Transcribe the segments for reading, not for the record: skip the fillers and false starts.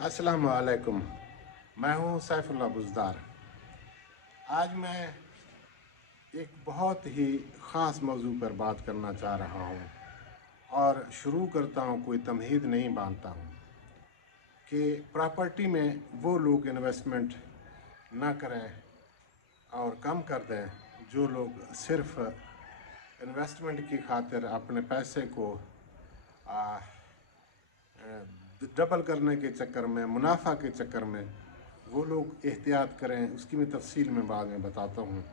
अस्सलाम वालेकुम। मैं हूँ सैफुल्लाह बुज़दार। आज मैं एक बहुत ही ख़ास मौजू पर बात करना चाह रहा हूँ और शुरू करता हूँ, कोई तमहीद नहीं बांधता हूँ कि प्रॉपर्टी में वो लोग इन्वेस्टमेंट ना करें और कम कर दें जो लोग सिर्फ इन्वेस्टमेंट की खातिर अपने पैसे को डबल करने के चक्कर में, मुनाफा के चक्कर में वो लोग एहतियात करें। उसकी मैं तफसील में बाद में बताता हूँ।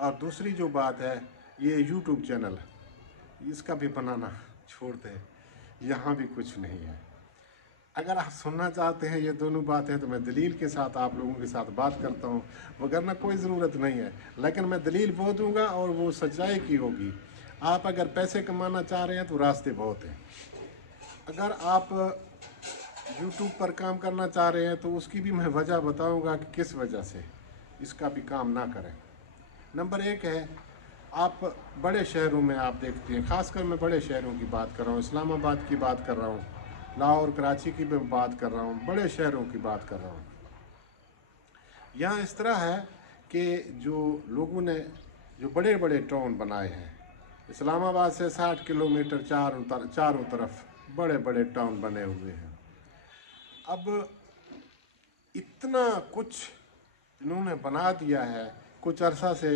और दूसरी जो बात है, ये यूट्यूब चैनल इसका भी बनाना छोड़ दें, यहाँ भी कुछ नहीं है। अगर आप सुनना चाहते हैं ये दोनों बातें तो मैं दलील के साथ आप लोगों के साथ बात करता हूँ, वगरना कोई ज़रूरत नहीं है। लेकिन मैं दलील वो दूँगा और वो सच्चाई की होगी। आप अगर पैसे कमाना चाह रहे हैं तो रास्ते बहुत हैं। अगर आप यूट्यूब पर काम करना चाह रहे हैं तो उसकी भी मैं वजह बताऊंगा कि किस वजह से इसका भी काम ना करें। नंबर एक है, आप बड़े शहरों में आप देखते हैं, ख़ासकर मैं बड़े शहरों की बात कर रहा हूँ, इस्लामाबाद की बात कर रहा हूँ, लाहौर कराची की भी बात कर रहा हूँ, बड़े शहरों की बात कर रहा हूँ। यहाँ इस तरह है कि जो लोगों ने जो बड़े बड़े टाउन बनाए हैं, इस्लामाबाद से 60 किलोमीटर चारों तरफ बड़े बड़े टाउन बने हुए हैं। अब इतना कुछ इन्होंने बना दिया है, कुछ अरसा से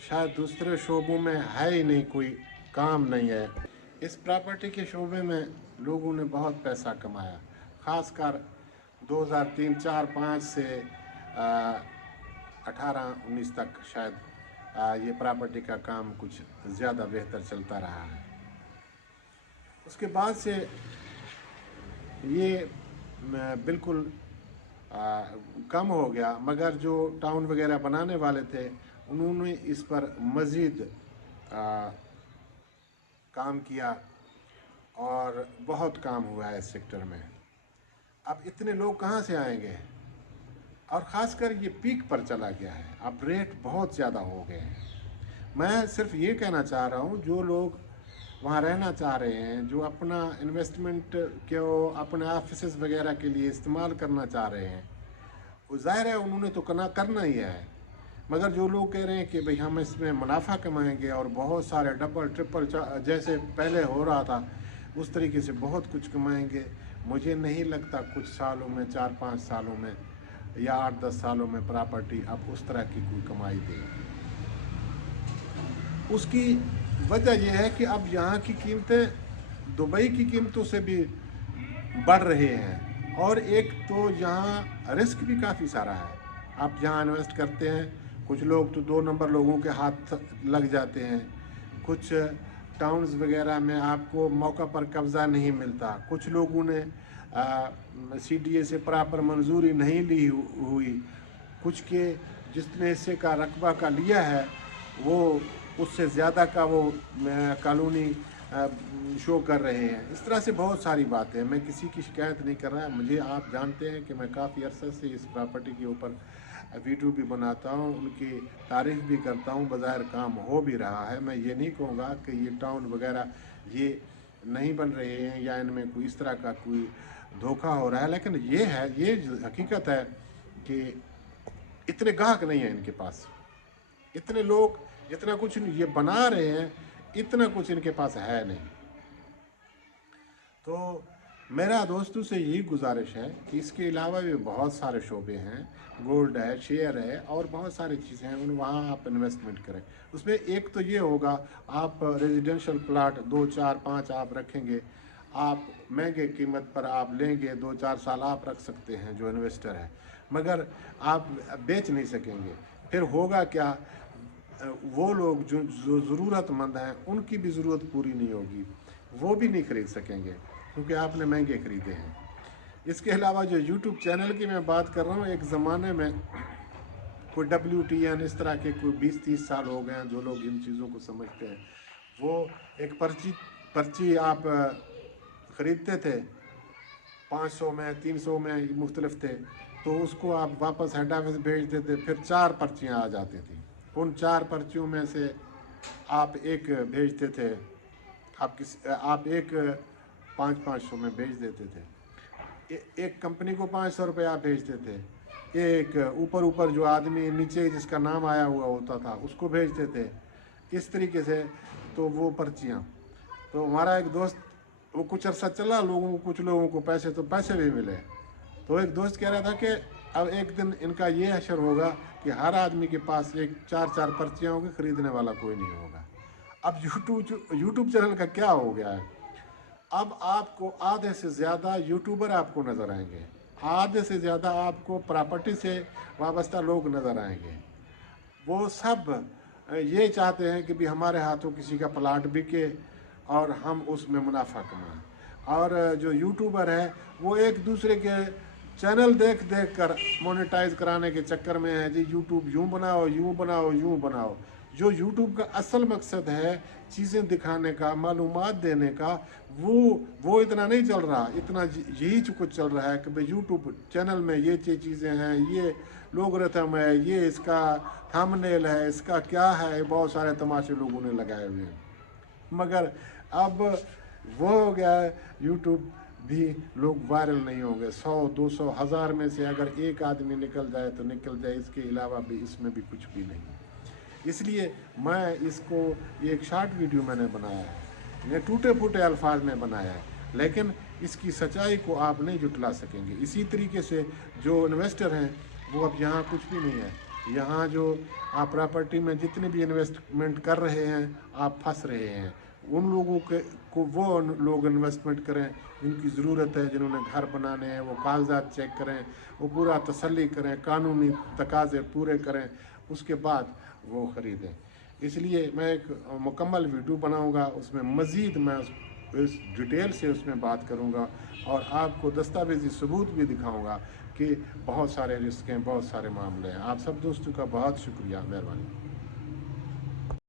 शायद दूसरे शोबों में है ही नहीं, कोई काम नहीं है। इस प्रॉपर्टी के शोबे में लोगों ने बहुत पैसा कमाया, ख़ासकर 2003, 4, 5 से 18, 19 तक शायद ये प्रॉपर्टी का काम कुछ ज़्यादा बेहतर चलता रहा है। उसके बाद से ये बिल्कुल कम हो गया, मगर जो टाउन वगैरह बनाने वाले थे उन्होंने इस पर मज़ीद काम किया और बहुत काम हुआ है इस सेक्टर में। अब इतने लोग कहाँ से आएंगे? और ख़ासकर ये पीक पर चला गया है, अब रेट बहुत ज़्यादा हो गए हैं। मैं सिर्फ ये कहना चाह रहा हूँ, जो लोग वहाँ रहना चाह रहे हैं, जो अपना इन्वेस्टमेंट को अपने ऑफिस वगैरह के लिए इस्तेमाल करना चाह रहे हैं, वो ज़ाहिर है उन्होंने तो करना ही है। मगर जो लोग कह रहे हैं कि भाई हम इसमें मुनाफा कमाएंगे और बहुत सारे डबल ट्रिपल जैसे पहले हो रहा था उस तरीके से बहुत कुछ कमाएंगे, मुझे नहीं लगता कुछ सालों में, 4-5 सालों में या 8-10 सालों में प्रॉपर्टी अब उस तरह की कोई कमाई देगी। उसकी वजह यह है कि अब यहाँ की कीमतें दुबई की कीमतों से भी बढ़ रही हैं, और एक तो यहाँ रिस्क भी काफ़ी सारा है। आप जहाँ इन्वेस्ट करते हैं, कुछ लोग तो 2 नंबर लोगों के हाथ लग जाते हैं, कुछ टाउन्स वगैरह में आपको मौका पर कब्ज़ा नहीं मिलता, कुछ लोगों ने CDA से प्रॉपर मंजूरी नहीं ली हुई, कुछ के जितने हिस्से का रकबा का लिया है वो उससे ज़्यादा का वो कानूनी शो कर रहे हैं। इस तरह से बहुत सारी बातें हैं। मैं किसी की शिकायत नहीं कर रहा, मुझे आप जानते हैं कि मैं काफ़ी अरसे से इस प्रॉपर्टी के ऊपर वीडियो भी बनाता हूँ, उनकी तारीफ़ भी करता हूँ, बज़ाहिर काम हो भी रहा है। मैं ये नहीं कहूँगा कि ये टाउन वगैरह ये नहीं बन रहे हैं या इनमें कोई इस तरह का कोई धोखा हो रहा है, लेकिन ये है, ये हकीकत है कि इतने ग्राहक नहीं है इनके पास, इतने लोग जितना कुछ ये बना रहे हैं इतना कुछ इनके पास है नहीं। तो मेरा दोस्तों से यही गुजारिश है कि इसके अलावा भी बहुत सारे शोबे हैं, गोल्ड है, शेयर है और बहुत सारी चीज़ें हैं, उन वहाँ आप इन्वेस्टमेंट करें। उसमें एक तो ये होगा, आप रेजिडेंशियल प्लाट 2, 4, 5 आप रखेंगे, आप महंगे कीमत पर आप लेंगे, 2-4 साल आप रख सकते हैं जो इन्वेस्टर है, मगर आप बेच नहीं सकेंगे। फिर होगा क्या, वो लोग जो ज़रूरतमंद हैं उनकी भी ज़रूरत पूरी नहीं होगी, वो भी नहीं खरीद सकेंगे क्योंकि आपने महंगे ख़रीदे हैं। इसके अलावा जो यूट्यूब चैनल की मैं बात कर रहा हूँ, एक ज़माने में कोई WTN इस तरह के कोई 20-30 साल हो गए हैं जो लोग इन चीज़ों को समझते हैं, वो एक पर्ची आप ख़रीदते थे, 500 में, 300 में मुख्तलिफ थे, तो उसको आप वापस हेड ऑफिस भेज देते, फिर 4 पर्चियाँ आ जाती थी। उन 4 पर्चियों में से आप एक भेजते थे, आप एक 500 में भेज देते थे। एक कंपनी को 500 रुपये आप भेजते थे, एक ऊपर जो आदमी नीचे जिसका नाम आया हुआ होता था उसको भेजते थे, इस तरीके से। तो वो पर्चियाँ, तो हमारा एक दोस्त, वो कुछ अरसा चला, कुछ लोगों को पैसे भी मिले। तो एक दोस्त कह रहा था कि अब एक दिन इनका ये हशर होगा कि हर आदमी के पास एक 4 पर्चियाँ होंगी, ख़रीदने वाला कोई नहीं होगा। अब यूट्यूब चैनल का क्या हो गया है, अब आपको आधे से ज़्यादा यूट्यूबर आपको नज़र आएंगे, आधे से ज़्यादा आपको प्रॉपर्टी से वाबस्ता लोग नज़र आएंगे। वो सब ये चाहते हैं कि भी हमारे हाथों किसी का प्लाट बिके और हम उसमें मुनाफा कमाएं। और जो यूट्यूबर है वो एक दूसरे के चैनल देख कर मोनेटाइज कराने के चक्कर में है जी, यूट्यूब यूँ बनाओ, यूँ बनाओ, यूँ बनाओ। जो यूट्यूब का असल मकसद है चीज़ें दिखाने का, मालूमात देने का, वो इतना नहीं चल रहा। इतना यही कुछ चल रहा है कि भाई यूट्यूब चैनल में ये चीज़ें हैं, ये लोगरिथम है, ये इसका थंबनेल है, इसका क्या है, बहुत सारे तमाशे लोगों ने लगाए हुए हैं। मगर अब वो हो गया है, यूट्यूब भी लोग वायरल नहीं होंगे। 100, 200, 1000 में से अगर एक आदमी निकल जाए तो निकल जाए, इसके अलावा भी इसमें भी कुछ भी नहीं। इसलिए मैं इसको एक शॉर्ट वीडियो मैंने बनाया है, ये टूटे फूटे अल्फाज में बनाया है, लेकिन इसकी सच्चाई को आप नहीं जुटला सकेंगे। इसी तरीके से जो इन्वेस्टर हैं वो अब यहाँ कुछ भी नहीं है। यहाँ जो आप प्रॉपर्टी में जितने भी इन्वेस्टमेंट कर रहे हैं आप फंस रहे हैं। उन लोगों को वो लोग इन्वेस्टमेंट करें जिनकी ज़रूरत है, जिन्होंने घर बनाने हैं, वो कागजात चेक करें, वो पूरा तसल्ली करें, कानूनी तकाज़े पूरे करें, उसके बाद वो ख़रीदें। इसलिए मैं एक मुकम्मल वीडियो बनाऊंगा, उसमें मज़ीद मैं इस डिटेल से उसमें बात करूंगा और आपको दस्तावेज़ी सबूत भी दिखाऊंगा कि बहुत सारे रिस्क हैं, बहुत सारे मामले हैं। आप सब दोस्तों का बहुत शुक्रिया, मेहरबानी।